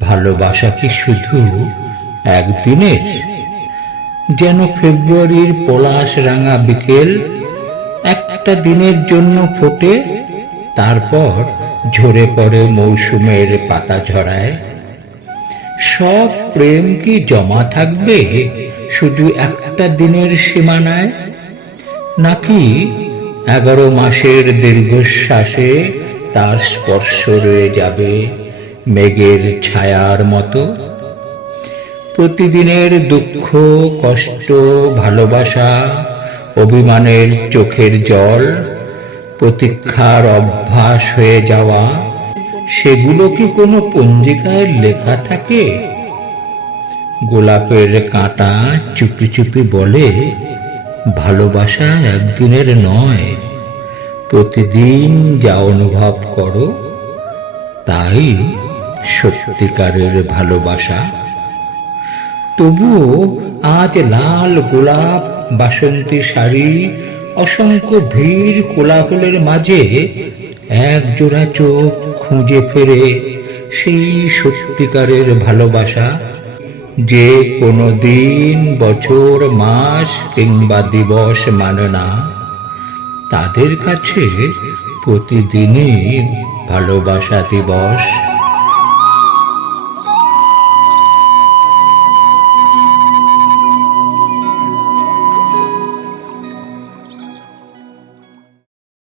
ভালোবাসা কি শুধু একদিনের? যেন ফেব্রুয়ারির পলাশ রাঙা বিকেল একটা দিনের জন্য ফোটে, তারপর ঝরে পড়ে মৌসুমের পাতা ঝরায়। সব প্রেম কি জমা থাকবে শুধু একটা দিনের সীমানায়? নাকি এগারো মাসের দীর্ঘশ্বাসে তার স্পর্শ রয়ে যাবে? মেঘের ছায়ার মতো। প্রতিদিনের দুঃখ, কষ্ট, ভালোবাসা, অভিমানের চোখের জল, প্রতীক্ষার অভ্যাস হয়ে যাওয়া, সেগুলো কি কোনো পঞ্জিকায় লেখা থাকে? গোলাপের কাঁটা চুপি চুপি বলে, ভালোবাসা একদিনের নয়, প্রতিদিন যা অনুভব করো, তাই সত্যিকারের ভালোবাসা? তবুও আজ লাল গোলাপ বাসন্তী শাড়ি, অসংখ্য ভিড় কোলাহলের মাঝে এক জোড়া চোখ খুঁজে ফেরে সেই সত্যিকারের ভালোবাসা। যে কোনো দিন, বছর, মাস কিংবা দিবস মানে না, তাদের কাছে প্রতিদিনই ভালোবাসা দিবস।